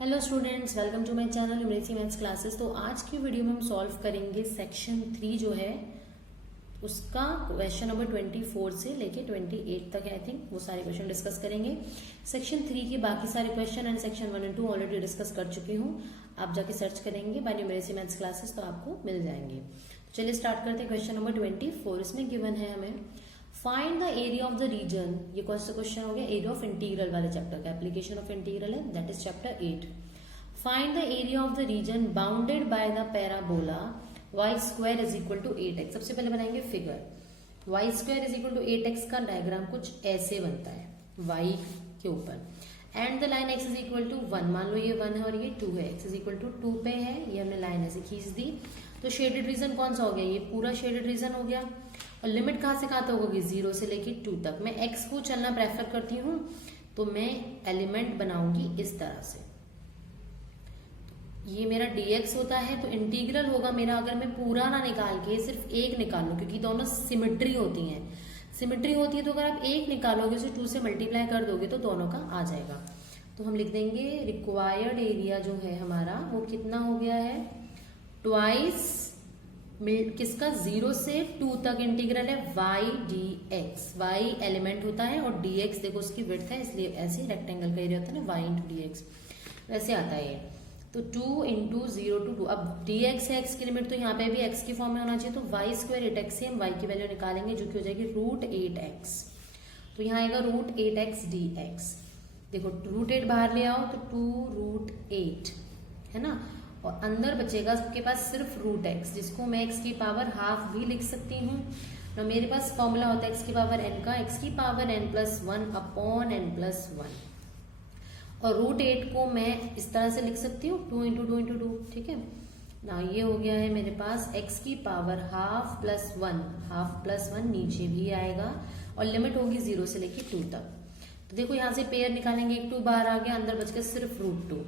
Hello students, welcome to my channel numeracy maths classes. तो आज की वीडियो में हम सॉल्व करेंगे सेक्शन 3 जो है उसका क्वेश्चन नंबर 24 से लेके 28 तक है। आई थिंक वो सारे क्वेश्चन डिस्कस करेंगे। सेक्शन 3 के बाकी सारे question and section 1 and 2 already discuss कर चुकी हूँ। आप जाके सर्च करेंगे बाय न्यूमरेसी मैथ्स क्लासेस तो आपको मिल जाएंगे। तो चलिए स्टार्ट करते हैं। क्वेश्चन नंबर 24 इसमें गिवन है हमें find the area of the region. ये कौन सा क्वेश्चन हो गया? एरिया ऑफ इंटीग्रल वाले चैप्टर का। एप्लीकेशन ऑफ इंटीग्रल है, that is chapter 8। Find the area of the region bounded by the parabola y square is equal to 8x। सबसे पहले बनाएंगे figure. y square is equal to 8x का diagram कुछ ऐसे बनता है y के ऊपर and the line x is equal to 1। मान लो ये 1 है और ये 2 है। x इज इक्वल टू 2 पे है, ये हमने लाइन ऐसे खींच दी। तो शेडेड रीजन कौन सा हो गया? ये पूरा शेडेड रीजन हो गया। और लिमिट कहाँ से कहाँ तक होगी? 0 से लेके 2 तक। मैं x को चलना प्रेफर करती हूँ तो मैं एलिमेंट बनाऊंगी इस तरह से। ये मेरा dx होता है तो इंटीग्रल होगा मेरा, अगर मैं पूरा ना निकाल के सिर्फ एक निकालूं, क्योंकि दोनों सिमेट्री होती हैं। सिमेट्री होती है तो अगर आप एक निकालोगे उसे 2 से मल्टीप्लाई कर दोगे तो दोनों का आ जाएगा। तो हम लिख देंगे रिक्वायर्ड एरिया जो है हमारा वो कितना हो गया है? ट्वाइस किसका? 0 से 2 तक इंटीग्रल है y dx। y एलिमेंट होता है और dx देखो उसकी विड्थ है, इसलिए ऐसे रेक्टेंगल का एरिया होता है ना, y इंटू dx वैसे आता है ये। तो 2 इंटू 0 टू 2। अब dx है x की लिमिट, तो यहाँ पे भी x की फॉर्म में होना चाहिए। तो y स्क्वायर 8x से हम y की वैल्यू निकालेंगे जो कि हो जाएगी √8x। तो यहाँ आएगा √8x dx। देखो √8 बाहर ले आओ तो 2√8 है ना, और अंदर बचेगा आपके पास सिर्फ √x, जिसको मैं x की पावर हाफ भी लिख सकती हूँ। तो मेरे पास फॉर्मूला होता है x की पावर n का, x की पावर n+1 अपॉन n+1। और √8 को मैं इस तरह से लिख सकती हूँ 2 इंटू 2 इंटू 2। ठीक है ना, ये हो गया है मेरे पास x की power half plus 1। Half plus 1 नीचे भी आएगा और लिमिट होगी 0 से लेके 2 तक। तो देखो यहाँ से पेयर निकालेंगे, एक 2 बाहर आ गया, अंदर बच गया सिर्फ √2।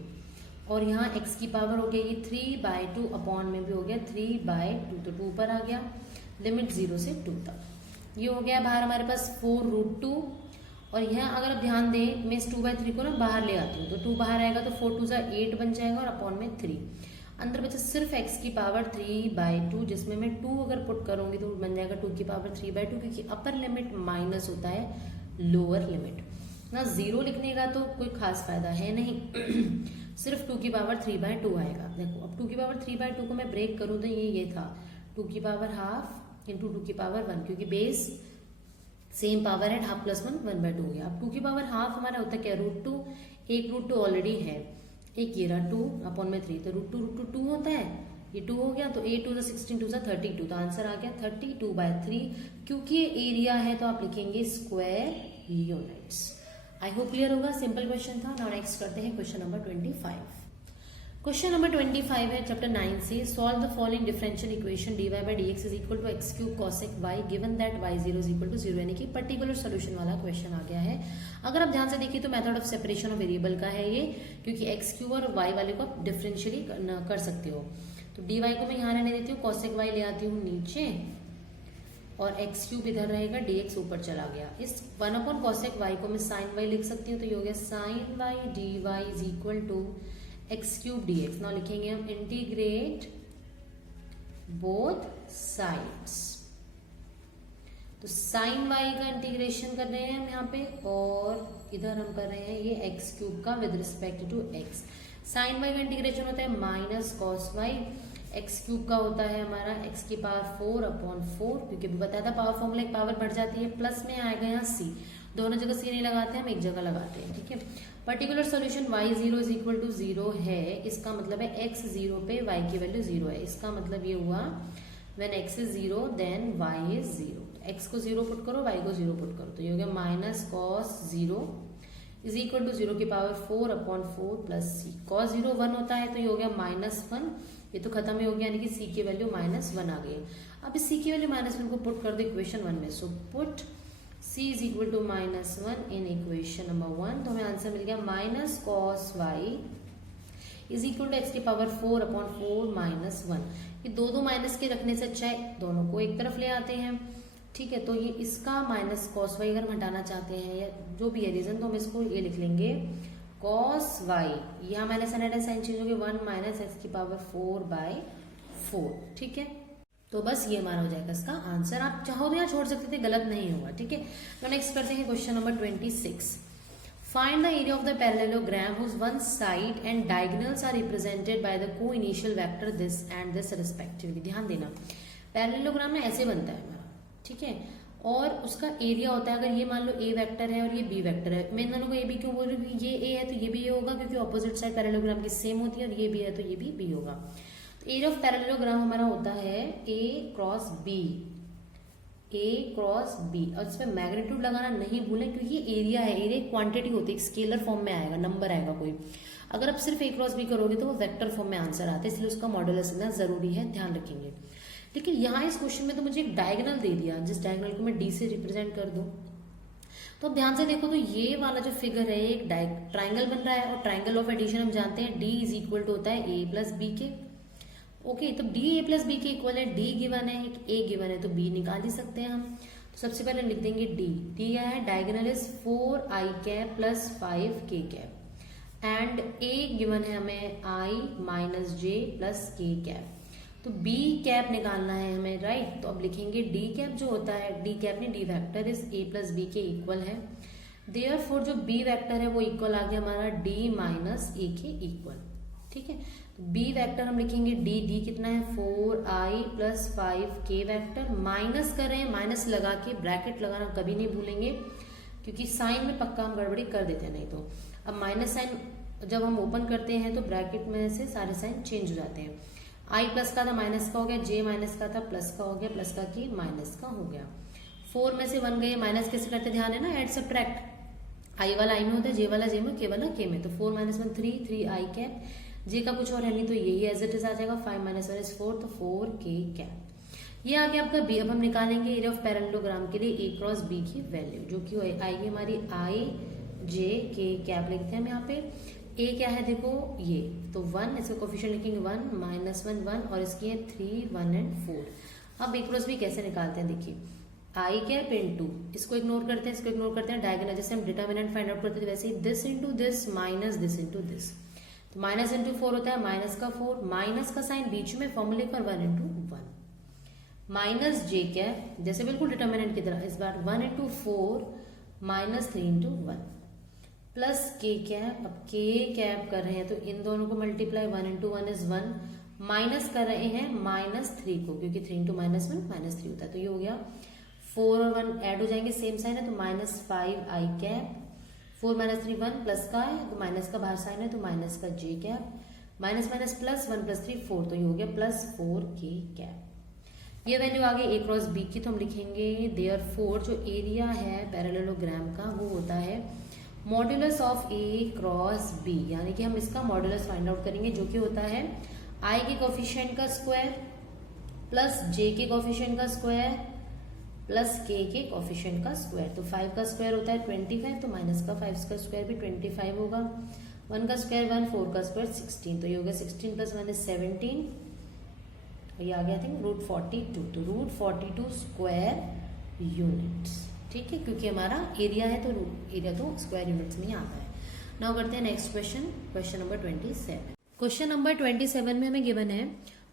और यहाँ x की पावर हो गया ये 3/2 अपॉन में भी हो गया 3/2, तो 2 पर आ गया। लिमिट 0 से 2 तक। ये हो गया बाहर हमारे पास 4√2। और यहाँ अगर आप ध्यान दें, मैं इस 2/3 को ना बाहर ले आती हूँ तो 2 बाहर आएगा तो 4 2 8 बन जाएगा और अपॉन में 3। अंदर बचा सिर्फ x की पावर 3/2, जिसमें मैं 2 अगर पुट करूंगी तो बन जाएगा 2 की पावर 3/2, क्योंकि अपर लिमिट माइनस होता है लोअर लिमिट ना। 0 लिखने का तो कोई खास फायदा है नहीं सिर्फ 2 की पावर 3/2 आएगा। देखो अब 2 की पावर 3/2 को मैं ब्रेक करूँ तो ये था 2 की पावर हाफ इंटू 2 की पावर 1, क्योंकि बेस सेम पावर है, हाफ प्लस 1 1/2 हो गया। अब 2 की पावर हाफ हमारा होता है क्या? √2। एक √2 ऑलरेडी है, एक ये रहा 2 अपॉन में 3, तो √2 2 होता है, ये 2 हो गया। तो 8 2 16 2 32, तो आंसर आ गया 32/3। क्योंकि ये एरिया है तो आप लिखेंगे square units. I hope clear होगा। सिंपल क्वेश्चन था। नाउ नेक्स्ट करते हैं क्वेश्चन नंबर 25। क्वेश्चन नंबर 25 है चैप्टर 9 से। Solve the following differential equation dy/dx is equal to x³ cosec y given that y0 is equal to 0, यानी कि particular solution वाला question आ गया है। अगर आप ध्यान से देखिए तो method of separation of variable का है ये, क्योंकि x³ और y वाले को आप डिफरेंशियली कर सकते हो। तो dy को मैं यहाँ रहने देती हूँ, cosec y ले आती हूँ नीचे और x³ इधर रहेगा, dx ऊपर चला गया। इस 1/cosec y को मैं sin y लिख सकती हूँ, तो ये हो गया sin y dy is equal to x³ dx। Now लिखेंगे हम इंटीग्रेट बोथ साइड्स। तो sin y का इंटीग्रेशन कर रहे हैं हम यहाँ पे, और इधर हम कर रहे हैं ये x³ का with respect to x। sin y का इंटीग्रेशन होता है माइनस cos y, x³ का होता है हमारा x की पावर 4/4, क्योंकि बताया था पावर फॉर्मूला एक पावर बढ़ जाती है। प्लस में आएगा यहाँ c, दोनों जगह c नहीं लगाते, हम एक जगह लगाते हैं। ठीक है, particular solution y0 is equal to 0 है, इसका मतलब है x 0 पे y की वैल्यू 0 है। इसका मतलब ये हुआ when x is 0 then y is 0। x को 0 पुट करो, y को 0 पुट करो, तो ये हो गया minus cos 0 is equal to 0 की पावर 4/4 प्लस c। cos 0 1 होता है तो ये हो गया -1, ये तो खत्म ही हो गया, यानी कि c की वैल्यू -1 आ गई। अब इस c की वैल्यू -1 को पुट कर दो इक्वेशन 1 में। So put c is equal to -1 in equation number 1, तो हमें आंसर मिल गया minus cos y is equal to x की पावर 4/4 -1। ये दो माइनस के रखने से अच्छा है दोनों को एक तरफ ले आते हैं। ठीक है, तो ये इसका माइनस cos y अगर हम हटाना चाहते हैं या जो भी है रीजन, तो हम इसको ये लिख लेंगे कॉस वाई, यहाँ माइनस एन साइन चेंज हो गया 1 माइनस एक्स की पावर 4/4। ठीक है, तो बस ये हमारा हो जाएगा इसका आंसर। आप चाहो तो यहाँ छोड़ सकते थे, गलत नहीं होगा। ठीक है, तो नेक्स्ट करते हैं question number 26। Find the area of the parallelogram whose one side and diagonals are represented by the co-initial vector this and this respectively। ध्यान देना, पैरेललोग्राम ना ऐसे बनता है हमारा, ठीक है, और उसका एरिया होता है, अगर ये मान लो ए वेक्टर है और ये बी वेक्टर है, मैं इन दोनों को ए बी क्यों बोल रही हूँ, ये ए है तो ये भी ए होगा, क्योंकि ऑपोजिट साइड पैरेललोग्राम की सेम होती है, और ये बी है तो ये भी बी होगा। तो एरिया ऑफ पैरेललोग्राम हमारा होता है ए क्रॉस बी, ए क्रॉस बी, और इस पर मैग्नीट्यूड लगाना नहीं भूलें, क्योंकि एरिया है, एरिया क्वांटिटी होती है, स्केलर फॉर्म में आएगा, नंबर आएगा कोई। अगर आप सिर्फ ए क्रॉस बी करोगे तो वो वेक्टर फॉर्म में आंसर आता है, इसलिए उसका मॉड्यूलस लेना जरूरी है, ध्यान रखेंगे। लेकिन यहाँ इस क्वेश्चन में तो मुझे एक डायगोनल दे दिया, जिस डायगोनल को मैं डी से रिप्रेजेंट कर दूं, तो अब ध्यान से देखो, तो ये वाला जो फिगर है एक ट्राइंगल बन रहा है, और ट्राइंगल ऑफ एडिशन हम जानते हैं डी इज इक्वल टू होता है ए प्लस बी के। ओके, तो डी ए प्लस बी के इक्वल है, डी गिवन है, एक ए गिवन है, तो बी निकाल ही सकते हैं हम। तो सबसे पहले लिख देंगे डी, डी क्या है, diagonal is 4i cap plus 5k cap, and A given है हमें i माइनस जे प्लस के कैप। तो बी कैप निकालना है हमें, राइट। तो अब लिखेंगे डी कैप जो होता है, डी कैप नहीं, D vector is A plus B के इक्वल है, देयरफॉर जो बी वेक्टर है वो इक्वल आ गया हमारा डी माइनस ए के इक्वल। ठीक है, तो बी वेक्टर हम लिखेंगे डी, डी कितना है 4i plus 5k vector, minus कर रहे हैं, माइनस लगा के ब्रैकेट लगाना कभी नहीं भूलेंगे, क्योंकि साइन में पक्का हम गड़बड़ी कर देते हैं नहीं तो। अब माइनस साइन जब हम ओपन करते हैं तो ब्रैकेट में से सारे साइन चेंज हो जाते हैं, i प्लस का था माइनस का हो गया, j माइनस का था प्लस का हो गया, प्लस का की माइनस का हो गया। 4 में से 1 गए, माइनस कैसे करते ध्यान है ना, एड सब्ट्रैक्ट, i वाला i में होता है, j वाला j में, k वाला k में, तो 4 माइनस 1 3, 3i कैप, j का कुछ और है नहीं तो यही एज इट इज आ जाएगा, 5 माइनस 1 इज 4, तो 4k कैप। ये आ गया आपका b। अब हम निकालेंगे एरिया ऑफ पैरेललोग्राम के लिए a क्रॉस b की वैल्यू, जो कि आएगी हमारी i j k कैप, लिखते हैं हम यहाँ पे। a क्या है देखो ये, तो 1, इसका कोफिशिएंट लिखेंगे 1 माइनस 1 1, और इसकी है 3 1 एंड 4। अब a क्रॉस b कैसे निकालते हैं, देखिए i कैप इंटू, इसको इग्नोर करते हैं, इसको इग्नोर करते हैं, डायगोनल जैसे हम डिटर्मिनेंट फाइंड आउट करते थे वैसे ही, this into this minus this into this, तो माइनस इंटू 4 होता है माइनस का 4, माइनस का साइन बीच में, फॉर्मूले पर 1 इंटू 1, माइनस जे कैप, जैसे बिल्कुल डिटर्मिनेंट की तरह, इस बार 1 इंटू 4 माइनस 3 इंटू 1, प्लस के कैप। अब के कैप कर रहे हैं तो इन दोनों को मल्टीप्लाई, 1 इंटू 1 इज 1, माइनस कर रहे हैं माइनस 3 को, क्योंकि 3 इंटू माइनस 1 माइनस 3 होता है, तो ये हो गया 4 और 1 ऐड हो जाएंगे, सेम साइन है तो minus 5i cap, 4 minus 3 1 plus का है तो माइनस का बाहर साइन है तो माइनस का j cap, minus minus plus 1 plus 3 4, तो ये हो गया प्लस 4k कैप। ये वैल्यू आ गई a क्रॉस b की, तो हम लिखेंगे देयरफॉर जो एरिया है पैरेललोग्राम का वो होता है modulus of a cross b, यानी कि हम इसका मॉड्यूलस फाइंड आउट करेंगे, जो कि होता है i के कोफिशिएंट का स्क्वायर प्लस j के कोफिशिएंट का स्क्वायर प्लस k के कोफिशिएंट का स्क्वायर। तो 5 का स्क्वायर होता है 25, तो माइनस का 5 का स्क्वायर भी 25 होगा, 1 का स्क्वायर 1, 4 का स्क्वायर 16, तो ये हो गया 16 प्लस 1 इज 17, ये आ गया आई थिंक रूट 42, तो रूट 42 स्क्वायर यूनिट्स। ठीक है, क्योंकि हमारा एरिया है तो एरिया तो स्क्वायर यूनिट्स में ही आता है। नाउ करते हैं next question, question number 27। Question number 27 में हमें गिवन है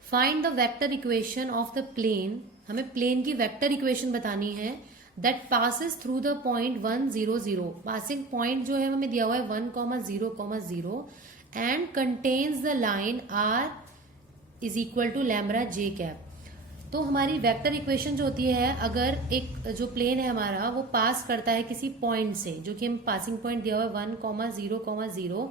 find the vector equation of the plane, हमें प्लेन की वेक्टर इक्वेशन बतानी है that passes through the point 1 0 0, passing point जो है हमें दिया हुआ है 1 0 0 and contains the line r is equal to lambda j cap. तो हमारी वेक्टर इक्वेशन जो होती है, अगर एक जो प्लेन है हमारा वो पास करता है किसी पॉइंट से, जो कि हम पासिंग पॉइंट दिया हुआ है 1 0 0,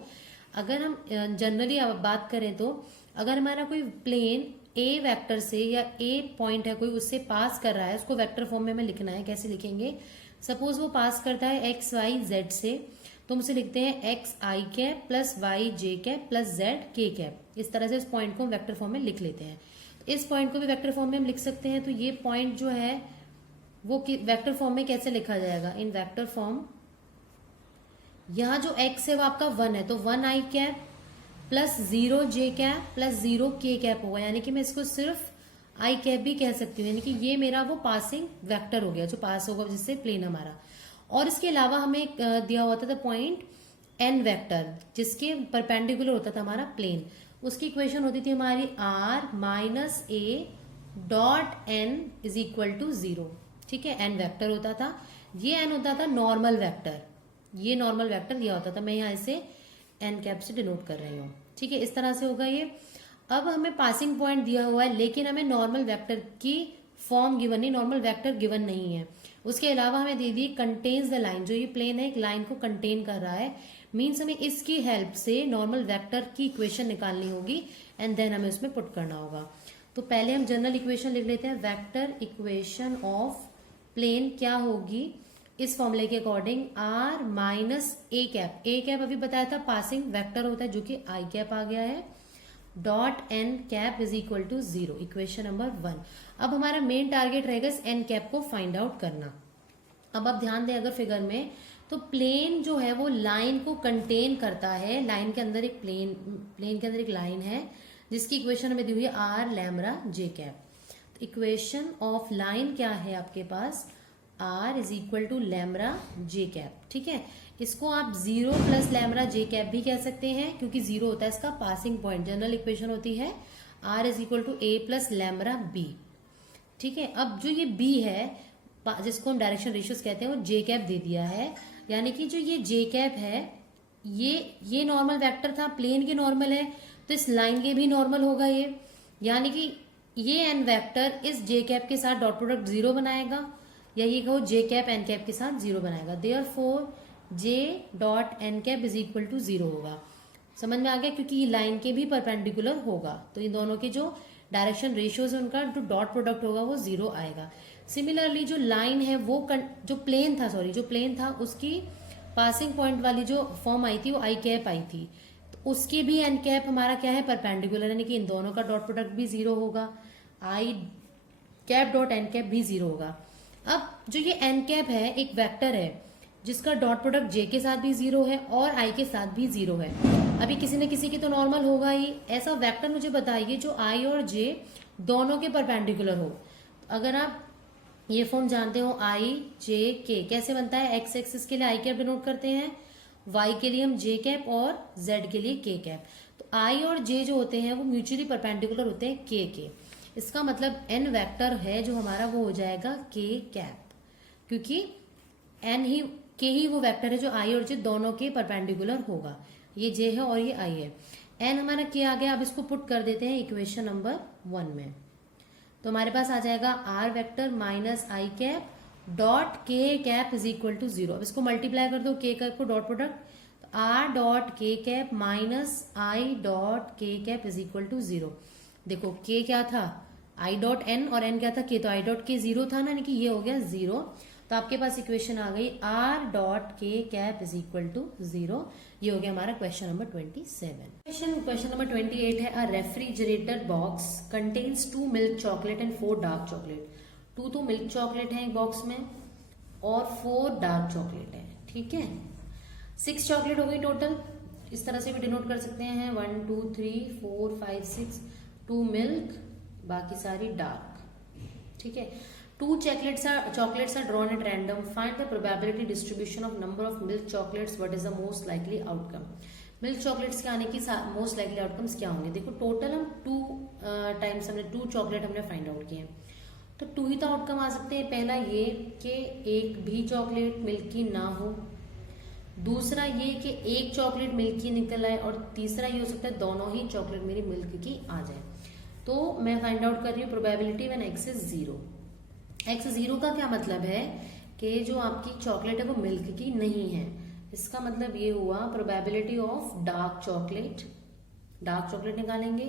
अगर हम जनरली बात करें तो अगर हमारा कोई प्लेन a वेक्टर से या a पॉइंट है कोई उससे पास कर रहा है, उसको वेक्टर फॉर्म में हमें लिखना है। कैसे लिखेंगे, सपोज वो पास करता है x y z से, तो हम उसे लिखते हैं x i cap plus y j cap plus z k cap, इस तरह से इस पॉइंट को हम वेक्टर फॉर्म में लिख लेते हैं। इस पॉइंट को भी वेक्टर फॉर्म में हम लिख सकते हैं। तो ये पॉइंट जो है वो वेक्टर फॉर्म में कैसे लिखा जाएगा, इन वेक्टर फॉर्म, यहाँ जो x है वो आपका 1 है, तो 1 i cap plus 0 j cap plus 0 k cap होगा, यानी कि मैं इसको सिर्फ i कैप भी कह सकती हूँ, यानी कि ये मेरा वो पासिंग वेक्टर हो गया जो पास होगा जिससे प्लेन हमारा। और इसके अलावा हमें दिया हुआ था पॉइंट एन वेक्टर जिसके परपेंडिकुलर होता था हमारा प्लेन, उसकी इक्वेशन होती थी हमारी R minus A dot N is equal to 0। ठीक है, एन वेक्टर होता था, ये एन होता था नॉर्मल वेक्टर, ये नॉर्मल वेक्टर दिया होता था, मैं यहाँ इसे एन कैप से डिनोट कर रही हूँ। ठीक है, इस तरह से होगा ये। अब हमें पासिंग पॉइंट दिया हुआ है लेकिन हमें नॉर्मल वेक्टर की फॉर्म गिवन नहीं, नॉर्मल वेक्टर गिवन नहीं है। उसके अलावा हमें दे दी कंटेन्स द लाइन, जो ये प्लेन है एक लाइन को कंटेन कर रहा है, मीन्स हमें इसकी हेल्प से नॉर्मल वेक्टर की इक्वेशन निकालनी होगी एंड देन हमें उसमें पुट करना होगा। तो पहले हम जनरल इक्वेशन लिख लेते हैं। वेक्टर इक्वेशन ऑफ प्लेन क्या होगी इस फॉर्मूले के according, R minus A cap, A cap अभी बताया था पासिंग वेक्टर होता है जो कि आई कैप आ गया है, dot N cap is equal to 0, equation number 1। अब हमारा मेन टारगेट रहेगा इस एन कैप को फाइंड आउट करना। अब आप ध्यान दें अगर फिगर में, तो प्लेन जो है वो लाइन को कंटेन करता है, लाइन के अंदर एक प्लेन के अंदर एक लाइन है जिसकी इक्वेशन हमें दी हुई है R lambda J cap. Equation of line क्या है आपके पास, R is equal to lambda J cap. ठीक है, इसको आप 0 प्लस लैम्ब्डा जे कैप भी कह सकते हैं क्योंकि 0 होता है इसका पासिंग पॉइंट। जनरल इक्वेशन होती है R is equal to A plus lambda B. ठीक है, अब जो ये बी है जिसको हम डायरेक्शन रेशियोज कहते हैं वो जे कैप दे दिया है, यानी कि जो ये जे कैप है ये नॉर्मल वेक्टर था, प्लेन के नॉर्मल है तो इस लाइन के भी नॉर्मल होगा ये, यानी कि ये एन वेक्टर इस जे कैप के साथ डॉट प्रोडक्ट 0 बनाएगा, या ये कहो जे कैप एन कैप के साथ 0 बनाएगा। Therefore J dot N cap is equal to 0 होगा। समझ में आ गया, क्योंकि ये लाइन के भी परपेंडिकुलर होगा तो इन दोनों के जो डायरेक्शन रेशियोज है उनका जो डॉट प्रोडक्ट होगा वो 0 आएगा। सिमिलरली जो लाइन है वो जो प्लेन था उसकी पासिंग पॉइंट वाली जो फॉर्म आई थी वो आई कैप आई थी, तो उसके भी एन कैप हमारा क्या है परपेंडिकुलर, यानी कि इन दोनों का डॉट प्रोडक्ट भी 0 होगा, आई कैप डॉट एन कैप भी 0 होगा। अब जो ये एन कैप है एक वेक्टर है जिसका डॉट प्रोडक्ट जे के साथ भी 0 है और आई के साथ भी 0 है। अभी किसी न किसी की तो नॉर्मल होगा ही, ऐसा वेक्टर मुझे बताइए जो आई और जे दोनों के परपेंडिकुलर हो। अगर आप ये फॉर्म जानते हो आई जे के कैसे बनता है, एक्स एक्सिस के लिए आई कैप डिनोट करते हैं, वाई के लिए हम जे कैप और जेड के लिए के कैप। तो आई और जे जो होते हैं वो म्यूचुअली परपेंडिकुलर होते हैं के। इसका मतलब एन वेक्टर है जो हमारा वो हो जाएगा के कैप, क्योंकि एन ही के ही वो वेक्टर है जो आई और जे दोनों के परपेंडिकुलर होगा। ये जे है और ये आई है, एन हमारा के आ गया। अब इसको पुट कर देते हैं इक्वेशन नंबर 1 में, तो हमारे पास आ जाएगा R vector minus I cap dot K cap is equal to 0। अब इसको मल्टीप्लाई कर दो के कैप को डॉट प्रोडक्ट, तो R dot K cap minus I dot K cap is equal to 0। देखो के क्या था आई डॉट एन और एन क्या था के, तो आई डॉट के 0 था ना, यानी कि ये हो गया 0। तो आपके पास इक्वेशन आ गई are dot K cap is equal to 0। ये हो गया हमारा क्वेश्चन नंबर 27। क्वेश्चन नंबर 28 है, अ refrigerator box contains 2 milk chocolate and 4 dark chocolate. 2 तो मिल्क चॉकलेट है एक बॉक्स में और 4 डार्क चॉकलेट है। ठीक है, 6 चॉकलेट हो गई टोटल। इस तरह से भी डिनोट कर सकते हैं 1 2 3 4 5 6, 2 मिल्क बाकी सारी डार्क। ठीक है, 2 chocolates are drawn at random. Find the probability distribution of number of milk chocolates. What is the most likely outcome? Milk chocolates के आने की मोस्ट लाइकली आउटकम्स क्या होंगे। देखो टोटल हम 2 टाइम्स हमने 2 चॉकलेट हमने फाइंड आउट किए हैं, तो 2 ही तो आउटकम आ सकते हैं। पहला ये कि एक भी चॉकलेट मिल्क की ना हो, दूसरा ये कि एक चॉकलेट मिल्क की निकल आए, और तीसरा ये हो सकता है दोनों ही चॉकलेट मेरी मिल्क की आ जाए। तो मैं फाइंड आउट कर रही हूँ probability when x is 0। x 0 का क्या मतलब है कि जो आपकी चॉकलेट है वो मिल्क की नहीं है। इसका मतलब ये हुआ प्रोबेबिलिटी ऑफ डार्क चॉकलेट निकालेंगे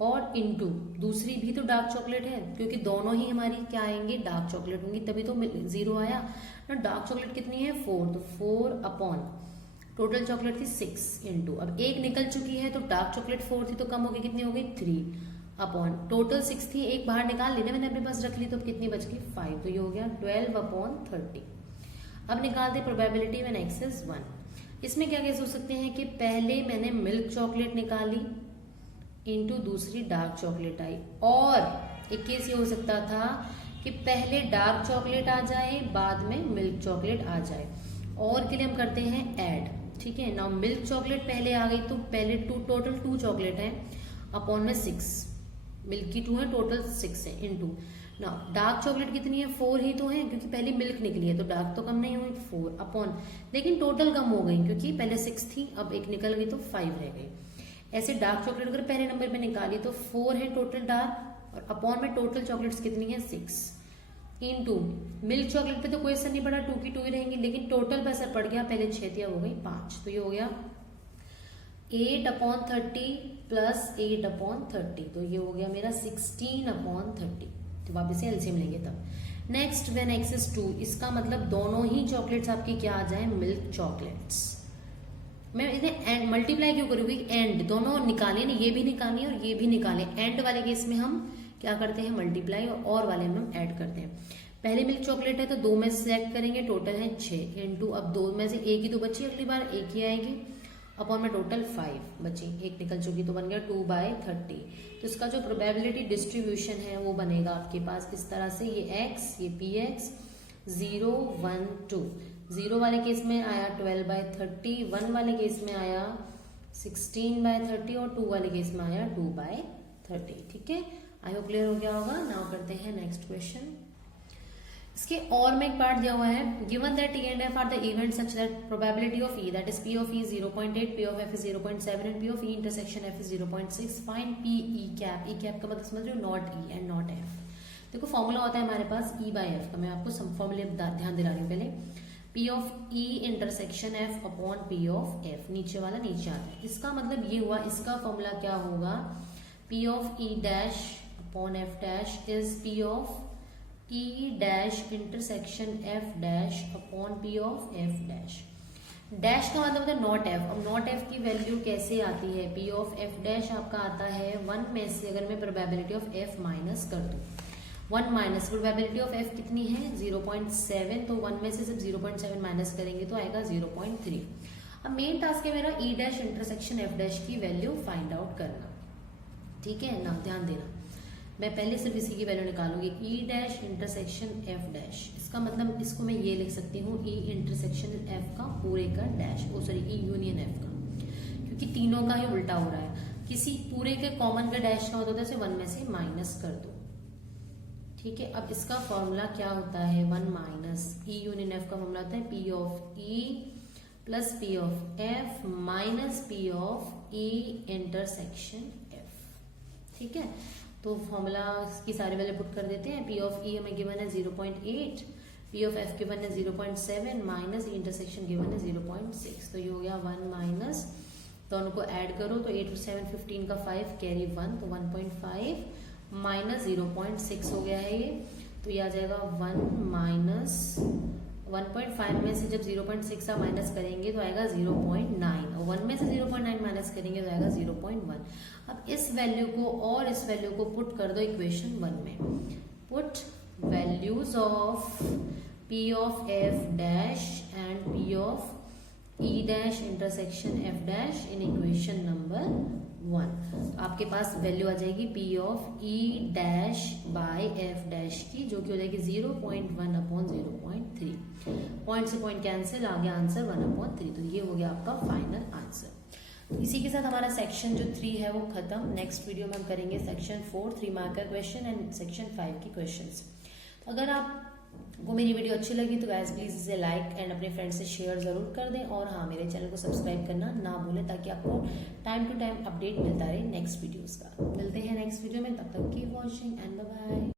और इनटू दूसरी भी तो डार्क चॉकलेट है, क्योंकि दोनों ही हमारी क्या आएंगे डार्क चॉकलेट होंगी, तभी तो 0 आया ना। डार्क चॉकलेट कितनी है 4, तो 4 अपॉन टोटल चॉकलेट थी 6 इंटू, अब एक निकल चुकी है तो डार्क चॉकलेट 4 थी तो कम हो गई, कितनी हो गई 3 अपॉन टोटल 6 थी, एक बाहर निकाल लेना मैंने अपने पास रख ली, तो अब कितनी बच गई 5, तो ये हो गया 12 अपॉन 30। अब निकालते प्रोबेबिलिटी व्हेन x इज 1। इसमें क्या केस हो सकते हैं कि पहले मैंने मिल्क चॉकलेट निकाली इंटू दूसरी डार्क चॉकलेट आई, और एक केस ये हो सकता था कि पहले डार्क चॉकलेट आ जाए बाद में मिल्क चॉकलेट आ जाए, और के लिए हम करते हैं ऐड। ठीक है। नाउ मिल्क चॉकलेट पहले आ गई, तो पहले टोटल 2 चॉकलेट है अपॉन में 6, मिल्क की 2 है, टोटल 6 है इनटू। नाउ डार्क चॉकलेट कितनी है, 4 ही तो है, क्योंकि पहले मिल्क निकली है तो डार्क तो कम नहीं हुई, 4 अपॉन, लेकिन टोटल कम हो गई क्योंकि पहले 6 थी, अब एक निकल गई तो 5 रह गई। ऐसे डार्क चॉकलेट अगर पहले नंबर पे निकाली तो 4 है टोटल डार्क, और अपॉन में टोटल चॉकलेट्स कितनी है 6 इनटू मिल्क चॉकलेट पे तो कोई असर नहीं पड़ा, 2 की 2 ही रहेंगी, लेकिन टोटल पे असर पड़ गया, पहले 6 थी अब हो गई 5, तो ये हो गया 8/30 प्लस 8/30, तो ये हो गया मेरा 16/30। तो वापस से एलसीएम लेंगे तब। नेक्स्ट व्हेन x इज 2, इसका मतलब दोनों ही चॉकलेट्स आपकी क्या आ जाए, मिल्क चॉकलेट्स। मैं इन्हें एंड मल्टीप्लाई क्यों करूंगी, एंड दोनों निकाले ना, ये भी निकाले और ये भी निकाले। एंड वाले केस में हम क्या करते हैं, मल्टीप्लाई, और वाले में हम ऐड करते हैं। पहले मिल्क चॉकलेट है तो 2 में से सिलेक्ट करेंगे, टोटल है 6 इनटू, अब 2 में से एक ही तो बची, अगली बार एक ही आएगी, अपॉन में टोटल 5 बची, एक निकल चुकी तो बन गया 2/30। तो इसका जो प्रोबेबिलिटी डिस्ट्रीब्यूशन है वो बनेगा आपके पास इस तरह से, ये x, ये px 0 1 2, 0 वाले केस में आया 12/30, 1 वाले केस में आया 16/30 और 2 वाले केस में आया 2/30। ठीक है, आई होप क्लियर हो गया होगा। नाउ करते हैं नेक्स्ट क्वेश्चन। इसके और में एक पार्ट दिया हुआ है, given that E and F are the event such that probability of E, that is P of E 0.8, P of F is 0.7 and P of E intersection F is 0.6, find P E cap। E cap का मतलब समझ रहे हो, not E and not F। देखो formula होता है हमारे पास E/F का, मैं आपको सब फॉर्मूले ध्यान दिला रही हूँ पहले। P of E intersection F upon P of F, नीचे वाला नीचे आता है। इसका मतलब ये हुआ, इसका फॉर्मूला क्या होगा, P of E dash upon F dash is P of E dash intersection F dash upon P of F dash. Dash का मतलब होता है नॉट F। अब नॉट F की वैल्यू कैसे आती है, P of F डैश आपका आता है 1 में से, अगर मैं प्रोबेबिलिटी ऑफ F माइनस कर दूं, 1 माइनस प्रोबेबिलिटी ऑफ F कितनी है 0.7, तो 1 में से सिर्फ 0.7 माइनस करेंगे तो आएगा 0.3। अब मेन टास्क है मेरा E dash intersection F dash की वैल्यू फाइंड आउट करना। ठीक है ना, ध्यान देना, मैं पहले सिर्फ इसी की वैल्यू निकालूंगी, E dash intersection F dash. इसका मतलब इसको मैं ये लिख सकती हूँ, E इंटरसेक्शन F का पूरे का डैश, E यूनियन F का, क्योंकि तीनों का ही उल्टा हो रहा है। किसी पूरे के कॉमन का डैश का होता है 1 में से माइनस कर दो। ठीक है, अब इसका फॉर्मूला क्या होता है, 1 माइनस E यूनियन F का फॉर्मूला होता है P of E plus P of F minus P of E intersection F। ठीक है, तो फॉर्मूला की सारे वैल्यू पुट कर देते हैं। P of E हमें गिवन है 0.8, P of F गिवन है 0.7 माइनस इंटरसेक्शन गिवन है 0.6, तो ये हो गया 1 माइनस, दोनों को ऐड करो तो 8 और 7 15 का 5 कैरी 1, तो 1.5 माइनस 0.6 हो गया है ये, तो ये आ जाएगा 1 माइनस 1.5 में से जब 0.6 आप माइनस करेंगे तो आएगा 0.9, और 1 में से 0.9 माइनस करेंगे तो आएगा 0.1। अब इस वैल्यू को और इस वैल्यू को पुट कर दो इक्वेशन 1 में। Put values of P of F dash and P of E dash intersection F dash in equation number 1। तो आपके पास वैल्यू आ जाएगी P of E dash by F dash की, जो कि हो जाएगी 0.1 अपॉन 0.3, पॉइंट से पॉइंट कैंसिल, आ गया आंसर 1/3। तो ये हो गया आपका फाइनल आंसर। इसी के साथ हमारा सेक्शन जो 3 है वो खत्म। नेक्स्ट वीडियो में हम करेंगे सेक्शन 4 3 मार्क का क्वेश्चन एंड सेक्शन 5 की क्वेश्चंस। तो अगर आपको मेरी वीडियो अच्छी लगी तो गाइस प्लीज इसे लाइक एंड अपने फ्रेंड्स से शेयर जरूर कर दें, और हाँ मेरे चैनल को सब्सक्राइब करना ना भूलें, ताकि आपको टाइम टू टाइम अपडेट मिलता रहे नेक्स्ट वीडियोज का। मिलते हैं नेक्स्ट वीडियो में, तब तक keep watching and bye bye.